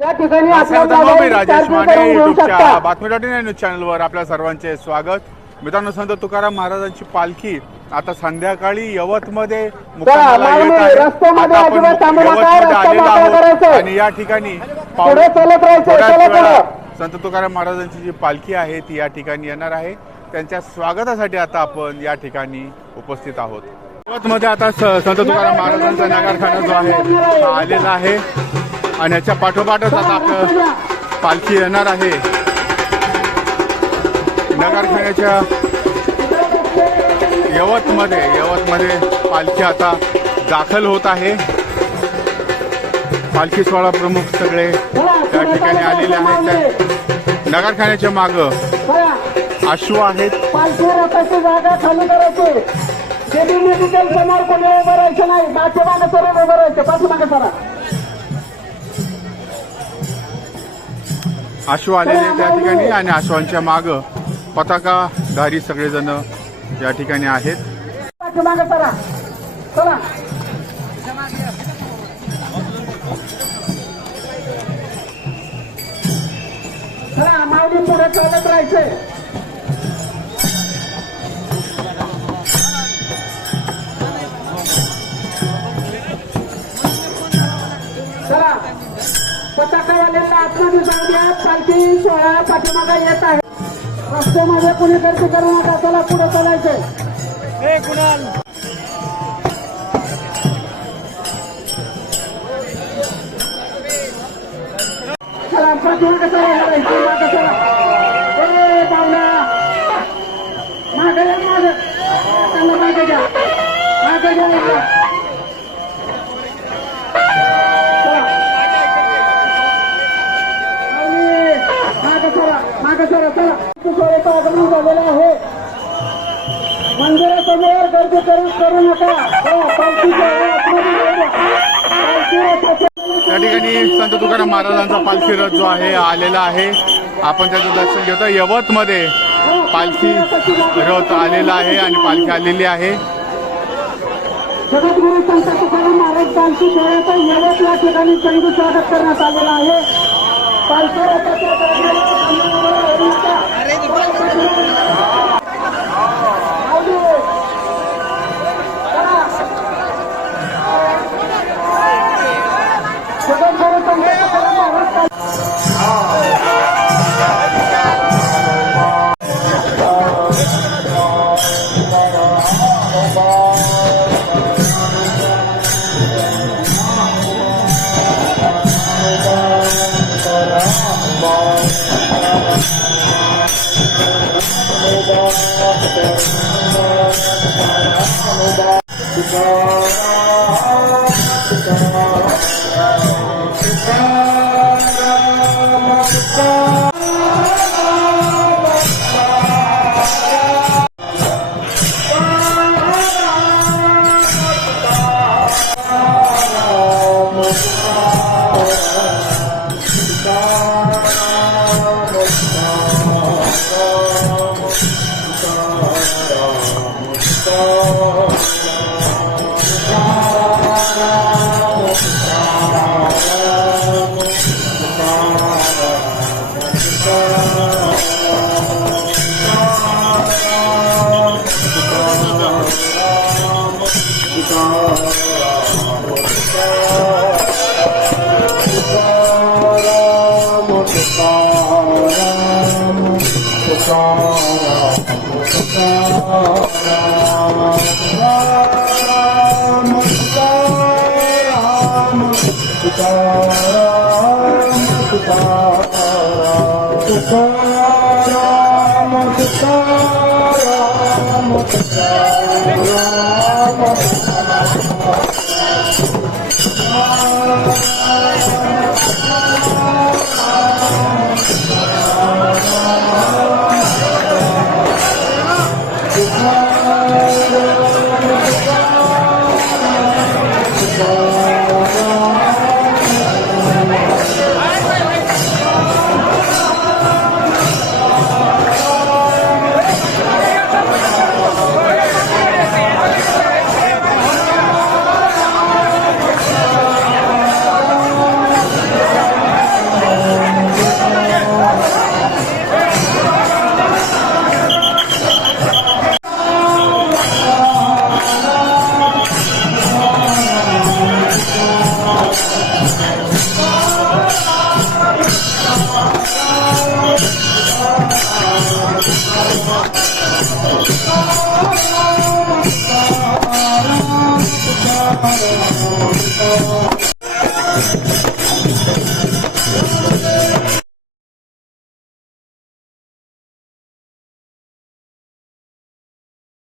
या ठिकाणी मी राजेश माने युट्यूबच्या बातमी.in न्यूज चॅनलवर आपल्या सर्वांचे स्वागत. मित्रांनो, संत तुकाराम महाराजांची पालखी आता संध्याकाळी यवतमध्ये मुक्कामाला येत आहे. आता आपण यवतमध्ये आलेलो आहोत आणि या ठिकाणी संत तुकाराम महाराजांची जी पालखी आहे ती या ठिकाणी येणार आहे. त्यांच्या स्वागतासाठी आता आपण या ठिकाणी उपस्थित आहोत. यवतमध्ये आता संत तुकाराम महाराजांचा नगारखाना जो आहे हा आलेला आहे आणि याच्या पाठोपाठच आता आपलं पालखी येणार आहे. नगरखान्याच्या यवतमध्ये पालखी आता दाखल होत आहे. पालखी सोहळा प्रमुख सगळे त्या ठिकाणी आलेले आहेत. नगरखान्याच्या मागं अश्व आहेत. पालखी रथाची जागा खाली करायची. मेडिकल समोर कोणी उभं राहायचं नाही. पाठीमागे सर्व उभं राहायचं. पाठीमागे सरा. अश्व आलेले त्या ठिकाणी आणि अश्वांच्या माग पताकाधारी सगळेजण या ठिकाणी आहेत. माऊली पुढे चालत राहायचंय. पताकावाल्यांना आतमध्ये जाऊ द्या. पालखी सोहळा पाठीमागे येत आहे. रस्त्यामध्ये कुणी गर्दी करू नका. चला पुढे चालायचंय. चला पाठीमागे चला. पाहुणा मागे या. त्यांना मागे घ्या. मागे घ्या. आगमन झालेलं आहे. मंदिरासमोर गर्दी करू नका. त्या ठिकाणी संत तुकाराम महाराजांचा पालखी रथ जो आहे आलेला आहे. आपण त्याचं दर्शन घेतो. यवतमध्ये पालखी रथ आलेला आहे आणि पालखी आलेली आहे. जगद्गुरु संत तुकाराम महाराज पालखी सोहळ्याचा यवत या ठिकाणी संगीत स्वागत करण्यात आलेलं आहे. पालखी रथाच्या